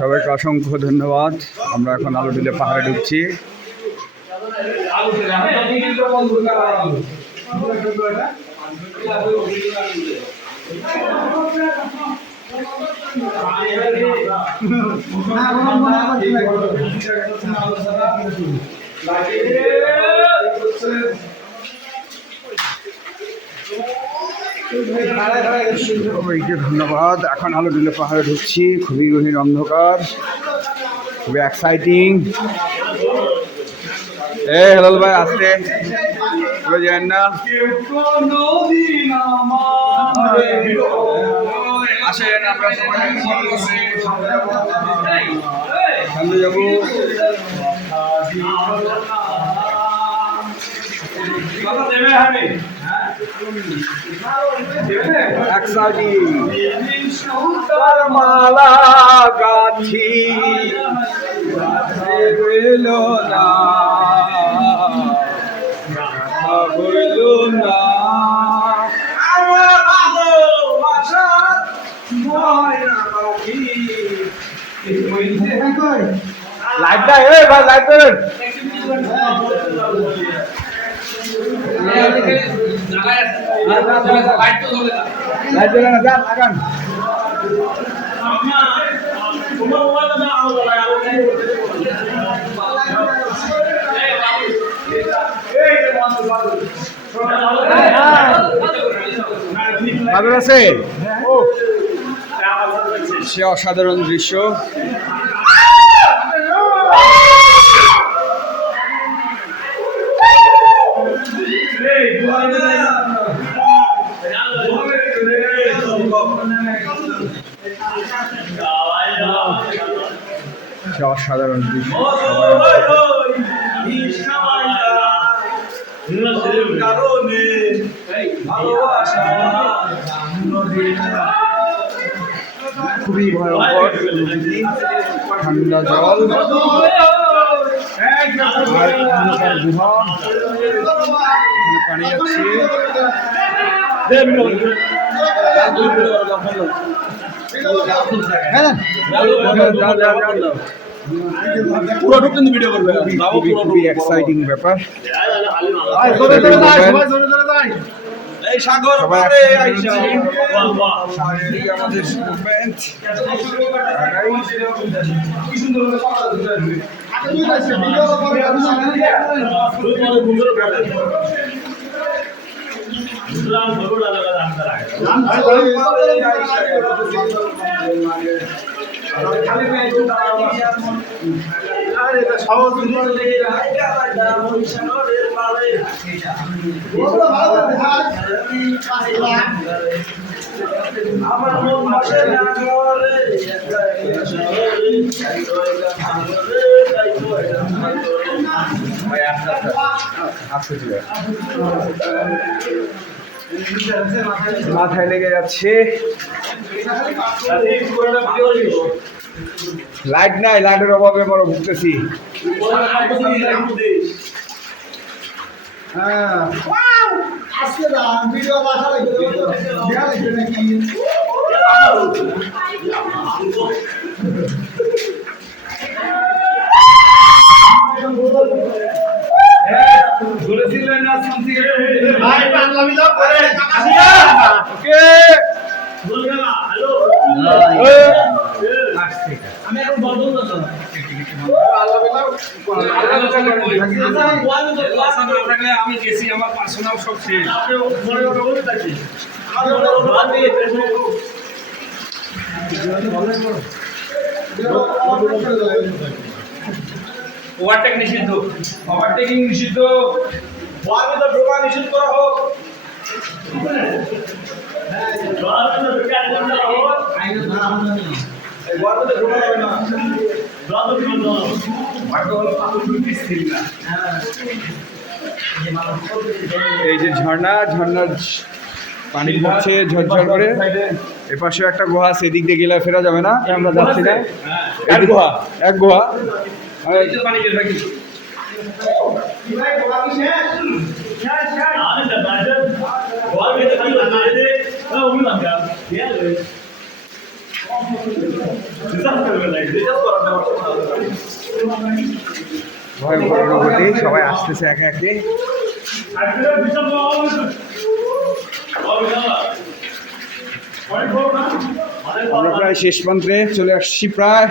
সবাইকে অসংখ্য ধন্যবাদ। আমরা এখন আলুডিলে পাহাড়ে ঢুকছি। সবাইকে ধন্যবাদ। এখন আলুডিলে পাহাড়ে ঢুকছি। খুবই গহীন অন্ধকার, খুবই এক্সাইটিং। হেলাল ভাই আসতে যান না, আসেন আমরা সবাই সামনে যাবো। মালা গাছি রইল না, হইল না লাইটটা, ভাই লাইট করেন। লাইট জ্বলে না, যান লাগান। আছে সে অসাধারণ দৃশ্য। অসাধারণ দৃশ্য। খুবই ভয়ঙ্কর, ঠান্ডা জল, গুহা, পানি যাচ্ছে। পুরো ঢুকতেন ভিডিও করবে, খুবই এক্সাইটিং ব্যাপার। এই সাগর আমাদের মুভমেন্ট। আমার মন বসে না করে মাথায় লেগে যাচ্ছে। লাইট নাই, লাইটের অভাবে বড় ভুগতেছি। আমি এখন বদল আমি গেছি, আমার পার্সোনাল সব শেষ। ওভারটেক নিষিদ্ধ, ওভারটেকিং নিষিদ্ধ, ঢোকা নিষিদ্ধ করা হোক। এই যে ঝর্ণা, ঝর্ণার পানি পড়ছে ঝরঝর করে। এপাশে একটা গুহা আছে, এদিক দিয়ে গেলে ফেরা যাবে না, আমরা যাচ্ছি না। এক গুহা, এক গুহা। ভয়ঙ্কর অনুভূতি, সবাই আসতেছে একে একে। আমরা প্রায় শেষ প্রান্তে চলে আসছি প্রায়।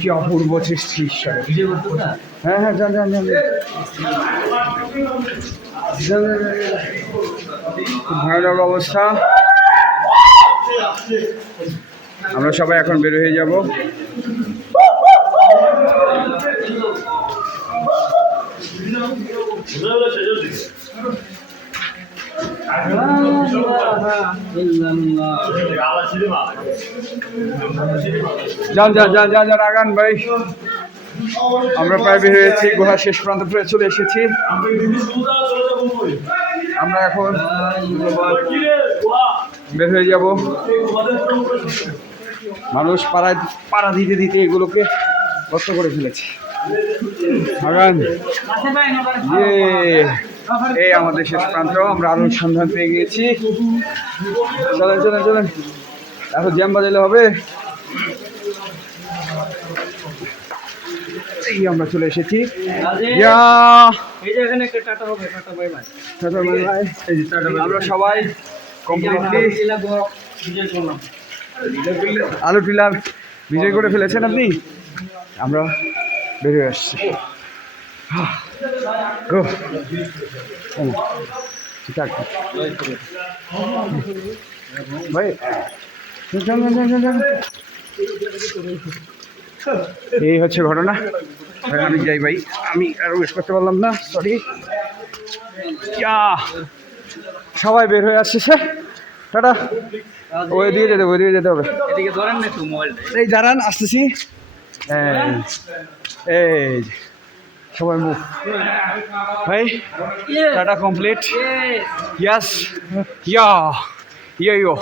কি অপূর্ব সৃষ্টি ঈশ্বরের। হ্যাঁ হ্যাঁ, যান যান যান। খুব ভয়ানক অবস্থা। আমরা সবাই এখন বের হয়ে যাব। যান যান যান যান যান, আগান ভাই। আমরা প্রায় বের হয়েছি, গুহার শেষ প্রান্ত প্রায় চলে এসেছি। আমরা এখন বের হয়ে যাব। মানুষ পাড়া দিতে দিতে এগুলোকে কষ্ট করে ফেলেছে। আগান। এই আমাদের শেষ প্রান্ত, আমরা আরো সন্ধান পেয়ে গিয়েছি। চলেন চলেন চলেন, এখন জ্যাম বাজাইলে হবে। এই আমরা চলে এসেছি। আমরা সবাই কমপ্লিটলি আলু টিলার বিজয় করে ফেলেছেন আপনি। আমরা বেরিয়ে আসছি। ভাই এই হচ্ছে ঘটনা। আমি যাই ভাই, আমি আর ওয়েট করতে পারলাম না, সরি। সবাই বের হয়ে আসছে স্যার, টাটা। ওইদিকে যেতে হবে, ওইদিকে যেতে হবে। এই দাঁড়ান, আসতেছি। এই সবাই মুভ ভাই, টাটা কমপ্লিট। ইয়াস, ইয়া ইয়ো